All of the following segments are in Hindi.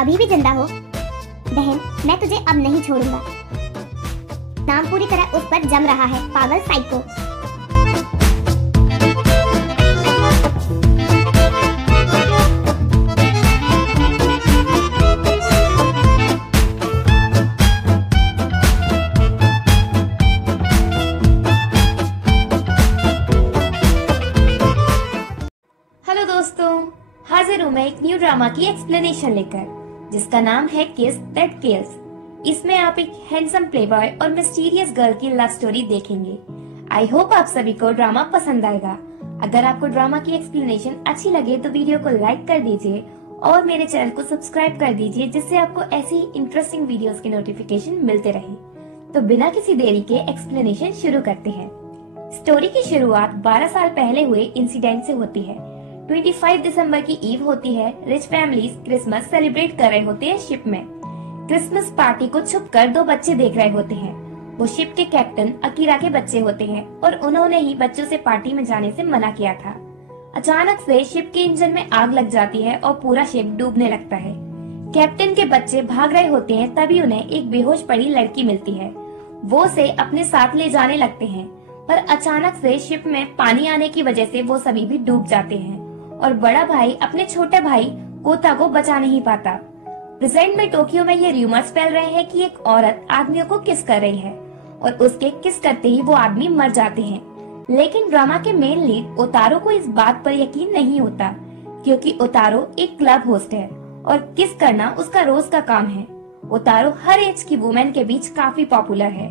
अभी भी जिंदा हो? बहन, मैं तुझे अब नहीं छोड़ूंगा। नाम पूरी तरह उस पर जम रहा है, पागल साइको। हेलो दोस्तों, हाजिर हूँ मैं एक न्यू ड्रामा की एक्सप्लेनेशन लेकर, जिसका नाम है किस दैट किल्स। इसमें आप एक हैंडसम प्लेबॉय और मिस्टीरियस गर्ल की लव स्टोरी देखेंगे। आई होप आप सभी को ड्रामा पसंद आएगा। अगर आपको ड्रामा की एक्सप्लेनेशन अच्छी लगे तो वीडियो को लाइक कर दीजिए और मेरे चैनल को सब्सक्राइब कर दीजिए, जिससे आपको ऐसी ही इंटरेस्टिंग वीडियोस के नोटिफिकेशन मिलते रहे। तो बिना किसी देरी के एक्सप्लेनेशन शुरू करते हैं। स्टोरी की शुरुआत 12 साल पहले हुए इंसिडेंट से होती है। 25 दिसंबर की ईव होती है। रिच फैमिलीज क्रिसमस सेलिब्रेट कर रहे होते हैं शिप में। क्रिसमस पार्टी को छुपकर दो बच्चे देख रहे होते हैं। वो शिप के कैप्टन अकीरा के बच्चे होते हैं और उन्होंने ही बच्चों से पार्टी में जाने से मना किया था। अचानक से शिप के इंजन में आग लग जाती है और पूरा शिप डूबने लगता है। कैप्टन के बच्चे भाग रहे होते हैं, तभी उन्हें एक बेहोश पड़ी लड़की मिलती है। वो उसे अपने साथ ले जाने लगते हैं, पर अचानक से शिप में पानी आने की वजह से वो सभी भी डूब जाते हैं और बड़ा भाई अपने छोटे भाई कोता को बचा नहीं पाता। प्रेजेंट में टोक्यो में ये रूमर्स फैल रहे हैं कि एक औरत आदमियों को किस कर रही है और उसके किस करते ही वो आदमी मर जाते हैं। लेकिन ड्रामा के मेन लीड ओतारो को इस बात पर यकीन नहीं होता, क्योंकि ओतारो एक क्लब होस्ट है और किस करना उसका रोज का काम है। ओतारो हर एज की वुमेन के बीच काफी पॉपुलर है,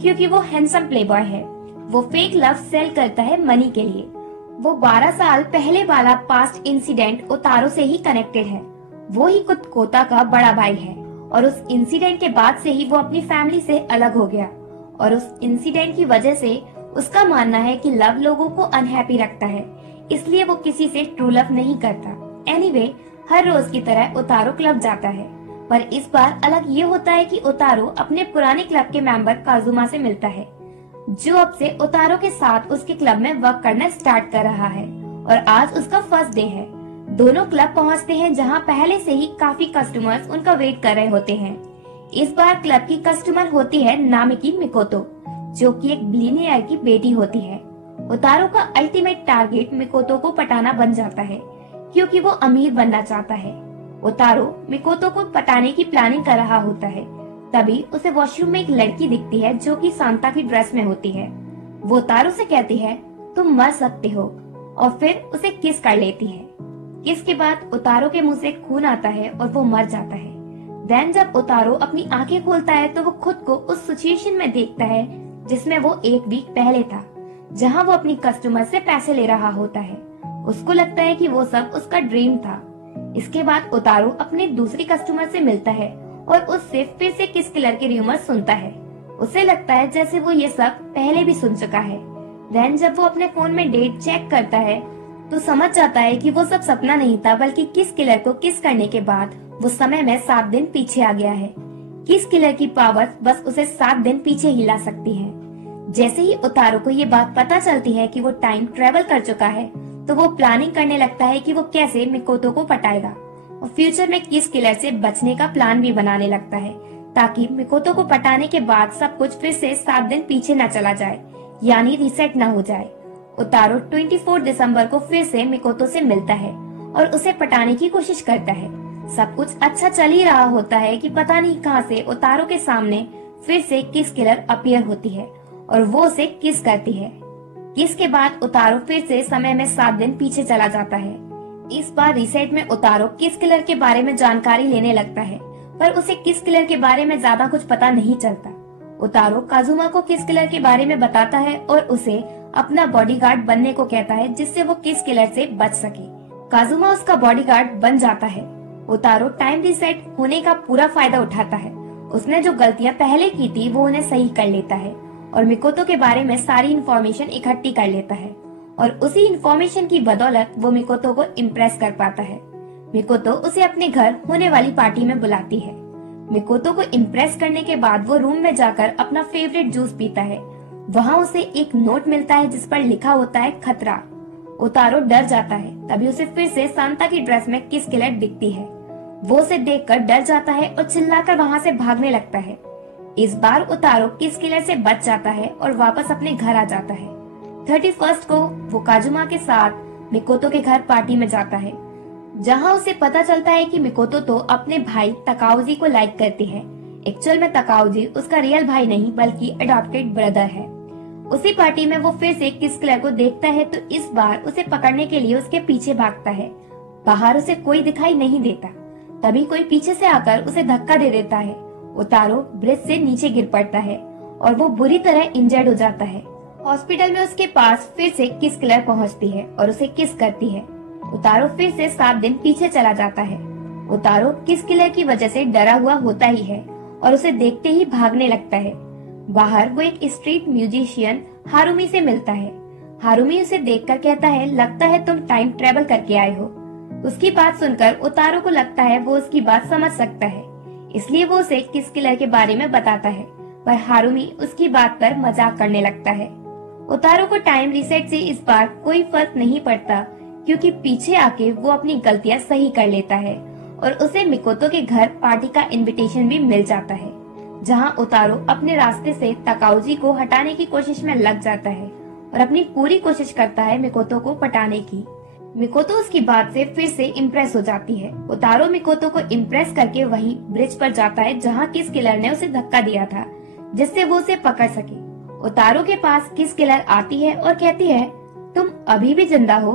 क्योंकि वो हैंडसम प्लेबॉय है। वो फेक लव सेल करता है मनी के लिए। वो 12 साल पहले वाला पास्ट इंसिडेंट ओतारो से ही कनेक्टेड है। वो ही खुद कोता का बड़ा भाई है और उस इंसिडेंट के बाद से ही वो अपनी फैमिली से अलग हो गया और उस इंसिडेंट की वजह से उसका मानना है कि लव लोगों को अनहैप्पी रखता है, इसलिए वो किसी से ट्रू लव नहीं करता। एनीवे, हर रोज की तरह ओतारो क्लब जाता है, पर इस बार अलग ये होता है कि ओतारो अपने पुराने क्लब के मेंबर काजुमा से मिलता है, जो अब से ओतारो के साथ उसके क्लब में वर्क करना स्टार्ट कर रहा है और आज उसका फर्स्ट डे है। दोनों क्लब पहुंचते हैं, जहां पहले से ही काफी कस्टमर्स उनका वेट कर रहे होते हैं। इस बार क्लब की कस्टमर होती है नामिकी मिकोतो, जो कि एक बिलियनियर की बेटी होती है। ओतारो का अल्टीमेट टारगेट मिकोतो को पटाना बन जाता है, क्योंकि वो अमीर बनना चाहता है। ओतारो मिकोतो को पटाने की प्लानिंग कर रहा होता है, तभी उसे वॉशरूम में एक लड़की दिखती है जो कि सांता की ड्रेस में होती है। वो ओतारो से कहती है, तुम मर सकते हो, और फिर उसे किस कर लेती है। किस के बाद ओतारो के मुंह से खून आता है और वो मर जाता है। देन जब ओतारो अपनी आंखें खोलता है तो वो खुद को उस सिचुएशन में देखता है जिसमें वो एक वीक पहले था, जहाँ वो अपनी कस्टमर से पैसे ले रहा होता है। उसको लगता है कि वो सब उसका ड्रीम था। इसके बाद ओतारो अपने दूसरी कस्टमर से मिलता है और उससे फिर से किस किलर के रूमर सुनता है। उसे लगता है जैसे वो ये सब पहले भी सुन चुका है। देन जब वो अपने फोन में डेट चेक करता है तो समझ जाता है कि वो सब सपना नहीं था, बल्कि किस किलर को किस करने के बाद वो समय में 7 दिन पीछे आ गया है। किस किलर की पावर बस उसे 7 दिन पीछे ही ला सकती है। जैसे ही ओतारो को ये बात पता चलती है कि वो टाइम ट्रेवल कर चुका है, तो वो प्लानिंग करने लगता है कि वो कैसे मिकोतो को पटाएगा और फ्यूचर में किस किलर से बचने का प्लान भी बनाने लगता है, ताकि मिकोतो को पटाने के बाद सब कुछ फिर से 7 दिन पीछे न चला जाए, यानी रीसेट न हो जाए। ओतारो 24 दिसंबर को फिर से मिकोतो से मिलता है और उसे पटाने की कोशिश करता है। सब कुछ अच्छा चल ही रहा होता है कि पता नहीं कहां से ओतारो के सामने फिर से किस किलर अपीयर होती है और वो उसे किस करती है। किस के बाद ओतारो फिर से समय में 7 दिन पीछे चला जाता है। इस बार रीसेट में ओतारो किस किलर के बारे में जानकारी लेने लगता है, पर उसे किस किलर के बारे में ज्यादा कुछ पता नहीं चलता। ओतारो काजुमा को किस किलर के बारे में बताता है और उसे अपना बॉडीगार्ड बनने को कहता है, जिससे वो किस किलर से बच सके। काजुमा उसका बॉडीगार्ड बन जाता है। ओतारो टाइम रीसेट होने का पूरा फायदा उठाता है। उसने जो गलतियां पहले की थी वो उन्हें सही कर लेता है और मिकोतो के बारे में सारी इन्फॉर्मेशन इकट्ठी कर लेता है और उसी इन्फॉर्मेशन की बदौलत वो मिकोतो को इम्प्रेस कर पाता है। मिकोतो उसे अपने घर होने वाली पार्टी में बुलाती है। मिकोतो को इम्प्रेस करने के बाद वो रूम में जाकर अपना फेवरेट जूस पीता है। वहाँ उसे एक नोट मिलता है जिस पर लिखा होता है खतरा। ओतारो डर जाता है। तभी उसे फिर से सांता की ड्रेस में किस किलर दिखती है। वो उसे देखकर डर जाता है और चिल्लाकर वहाँ से भागने लगता है। इस बार उतारो किस किलर से बच जाता है और वापस अपने घर आ जाता है। 31 को वो काजुमा के साथ मिकोतो के घर पार्टी में जाता है, जहाँ उसे पता चलता है कि मिकोतो तो अपने भाई तकाउजी को लाइक करती है। एक्चुअल में तकाउजी उसका रियल भाई नहीं बल्कि अडॉप्टेड ब्रदर है। उसी पार्टी में वो फिर से किस किलर को देखता है तो इस बार उसे पकड़ने के लिए उसके पीछे भागता है। बाहर उसे कोई दिखाई नहीं देता। तभी कोई पीछे से आकर उसे धक्का दे देता है। उतारो ब्रिज से नीचे गिर पड़ता है और वो बुरी तरह इंजर्ड हो जाता है। हॉस्पिटल में उसके पास फिर से किस किलर पहुंचती है और उसे किस करती है। उतारो फिर से 7 दिन पीछे चला जाता है। उतारो किस किलर की वजह से डरा हुआ होता ही है और उसे देखते ही भागने लगता है। बाहर वो एक स्ट्रीट म्यूजिशियन हारुमी से मिलता है। हारुमी उसे देखकर कहता है, लगता है तुम टाइम ट्रेवल करके आए हो। उसकी बात सुनकर उतारो को लगता है वो उसकी बात समझ सकता है, इसलिए वो उसे किस किलर के बारे में बताता है, पर हारुमी उसकी बात पर मजाक करने लगता है। उतारो को टाइम रीसेट से इस बार कोई फर्क नहीं पड़ता, क्योंकि पीछे आके वो अपनी गलतियां सही कर लेता है और उसे मिकोतो के घर पार्टी का इनविटेशन भी मिल जाता है, जहां उतारो अपने रास्ते से तकाउजी को हटाने की कोशिश में लग जाता है और अपनी पूरी कोशिश करता है मिकोतो को पटाने की। मिकोतो उसकी बात से फिर से इम्प्रेस हो जाती है। उतारो मिकोतो को इम्प्रेस करके वहीं ब्रिज पर जाता है जहां किस किलर ने उसे धक्का दिया था, जिससे वो उसे पकड़ सके। उतारो के पास किस किलर आती है और कहती है, तुम अभी भी जिंदा हो।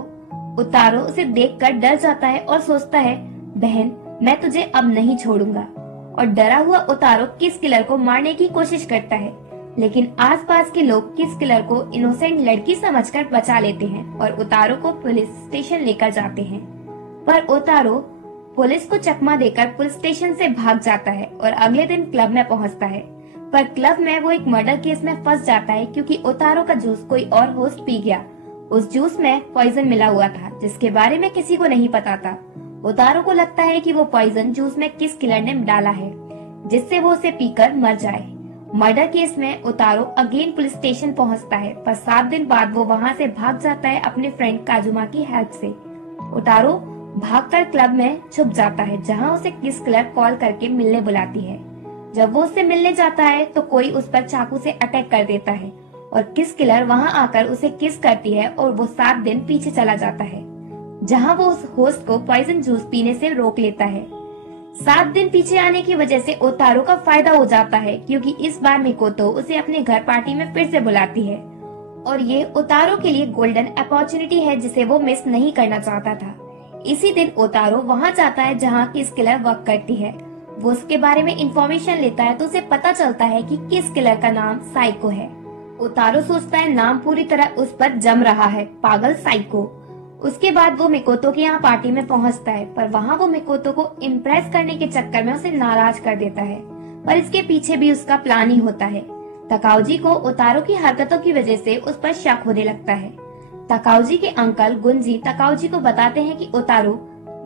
उतारो उसे देखकर डर जाता है और सोचता है, बहन मैं तुझे अब नहीं छोड़ूंगा, और डरा हुआ उतारो किस किलर को मारने की कोशिश करता है, लेकिन आसपास के लोग किस किलर को इनोसेंट लड़की समझकर बचा लेते हैं और उतारो को पुलिस स्टेशन लेकर जाते हैं। पर उतारो पुलिस को चकमा देकर पुलिस स्टेशन से भाग जाता है और अगले दिन क्लब में पहुंचता है। पर क्लब में वो एक मर्डर केस में फंस जाता है, क्योंकि उतारो का जूस कोई और होस्ट पी गया। उस जूस में पॉइजन मिला हुआ था, जिसके बारे में किसी को नहीं पता था। उतारो को लगता है कि वो पॉइजन जूस में किस किलर ने डाला है, जिससे वो उसे पीकर मर जाए। मर्डर केस में उतारो अगेन पुलिस स्टेशन पहुंचता है, पर 7 दिन बाद वो वहां से भाग जाता है अपने फ्रेंड काजुमा की हेल्प से। उतारो भागकर क्लब में छुप जाता है, जहां उसे किस किलर कॉल करके मिलने बुलाती है। जब वो उससे मिलने जाता है तो कोई उस पर चाकू से अटैक कर देता है और किस किलर वहां आकर उसे किस करती है और वो 7 दिन पीछे चला जाता है, जहां वो उस होस्ट को पॉइजन जूस पीने से रोक लेता है। 7 दिन पीछे आने की वजह से उतारो का फायदा हो जाता है, क्योंकि इस बार मिकोतो उसे अपने घर पार्टी में फिर से बुलाती है और ये उतारो के लिए गोल्डन अपॉर्चुनिटी है जिसे वो मिस नहीं करना चाहता था। इसी दिन उतारो वहां जाता है जहां किस किलर वर्क करती है। वो उसके बारे में इंफॉर्मेशन लेता है तो उसे पता चलता है कि किस किलर का नाम साइको है। उतारो सोचता है नाम पूरी तरह उस पर जम रहा है, पागल साइको। उसके बाद वो मिकोतो के यहाँ पार्टी में पहुंचता है, पर वहाँ वो मिकोतो को इम्प्रेस करने के चक्कर में उसे नाराज कर देता है, पर इसके पीछे भी उसका प्लान ही होता है। तकाउजी को उतारो की हरकतों की वजह से उस पर शक होने लगता है। तकाउजी के अंकल गुंजी तकाउजी को बताते हैं कि उतारो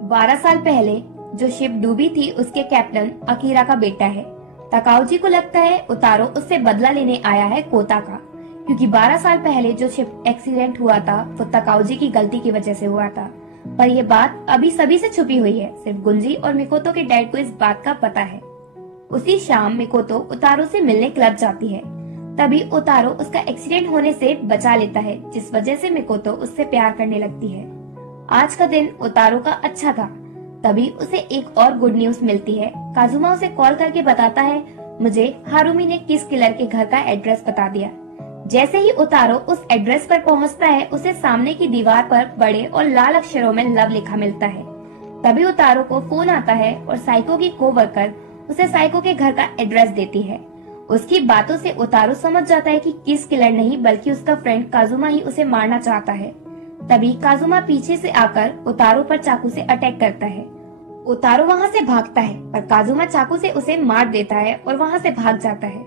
12 साल पहले जो शिप डूबी थी उसके कैप्टन अकीरा का बेटा है। तकाउजी को लगता है उतारो उससे बदला लेने आया है कोता का, क्योंकि 12 साल पहले जो शिप एक्सीडेंट हुआ था वो तकाउजी की गलती की वजह से हुआ था। पर यह बात अभी सभी से छुपी हुई है, सिर्फ गुंजी और मिकोतो के डैड को इस बात का पता है। उसी शाम मिकोतो उतारो से मिलने क्लब जाती है। तभी उतारो उसका एक्सीडेंट होने से बचा लेता है, जिस वजह से मिकोतो उससे प्यार करने लगती है। आज का दिन उतारो का अच्छा था। तभी उसे एक और गुड न्यूज मिलती है। काजुमा उसे कॉल करके बताता है, मुझे हारुमी ने किस किलर के घर का एड्रेस बता दिया। जैसे ही उतारो उस एड्रेस पर पहुंचता है, उसे सामने की दीवार पर बड़े और लाल अक्षरों में लव लिखा मिलता है। तभी उतारो को फोन आता है और साइको की कोवर्कर उसे साइको के घर का एड्रेस देती है। उसकी बातों से उतारो समझ जाता है कि किस किलर नहीं बल्कि उसका फ्रेंड काजुमा ही उसे मारना चाहता है। तभी काजुमा पीछे से आकर उतारो पर चाकू से अटैक करता है। उतारो वहां से भागता है, पर काजुमा चाकू से उसे मार देता है और वहां से भाग जाता है।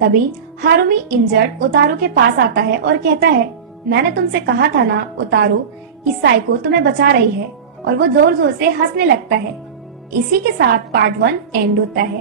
तभी हारुमी इंजर्ड उतारो के पास आता है और कहता है, मैंने तुमसे कहा था ना उतारो कि साइको तुम्हें बचा रही है, और वो जोर जोर से हंसने लगता है। इसी के साथ पार्ट 1 एंड होता है।